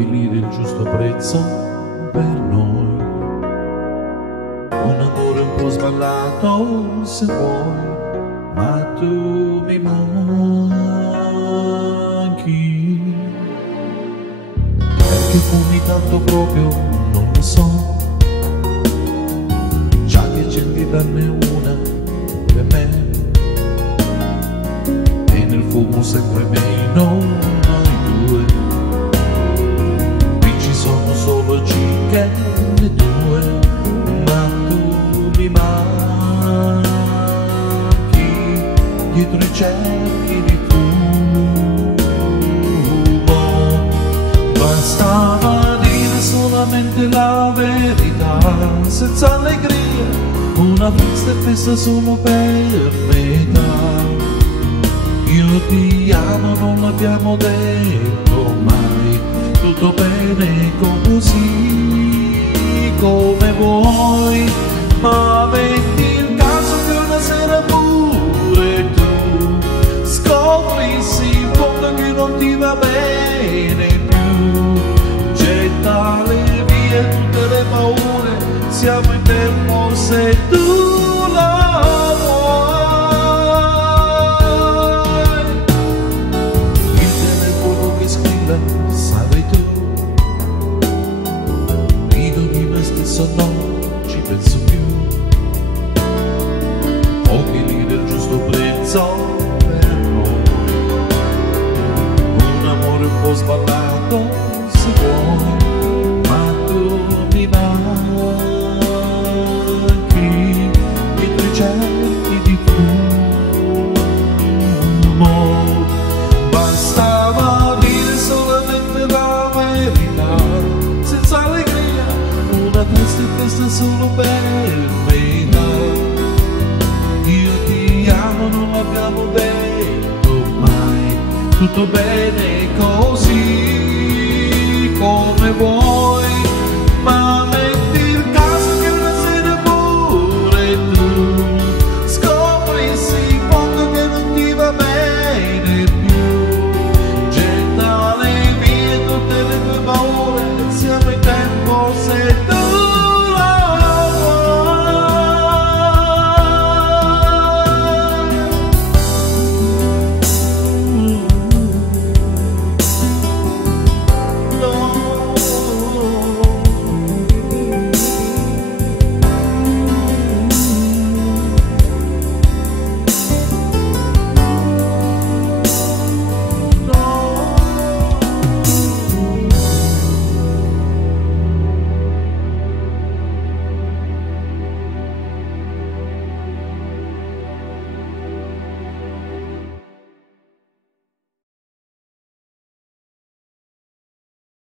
pochi lire il giusto prezzo per noi, un amore un po' sballato se vuoi, ma tu mi manchi. Perché fumi tanto proprio non lo so, già che cerchi darne una per me, e nel fumo sempre meno noi due, qui ci sono solo cinque e due, ma tu mi manchi dietro i cerchi di fumo. Bastava dire solamente la verità, senza allegria, una triste festa solo per metà. Io ti amo, non l'abbiamo detto mai, tutto bene così come vuoi, ma metti il caso che una sera pure tu scoprissi in fondo che non ti va bene più. Getta le vie tutte le paure, siamo in tempo se tu la vuoi. Il telefono che squilla, sai tu, rido di me stesso, no, ci penso più. Pochi lire il giusto prezzo per noi, un amore un po' sballato se vuoi, ma tu mi manchi dietro i cerchi di fumo. Bastava dire solamente la verità, senza allegria, una triste festa solo per metà. Io ti amo, non l'abbiamo detto mai, tutto bene così come vuoi.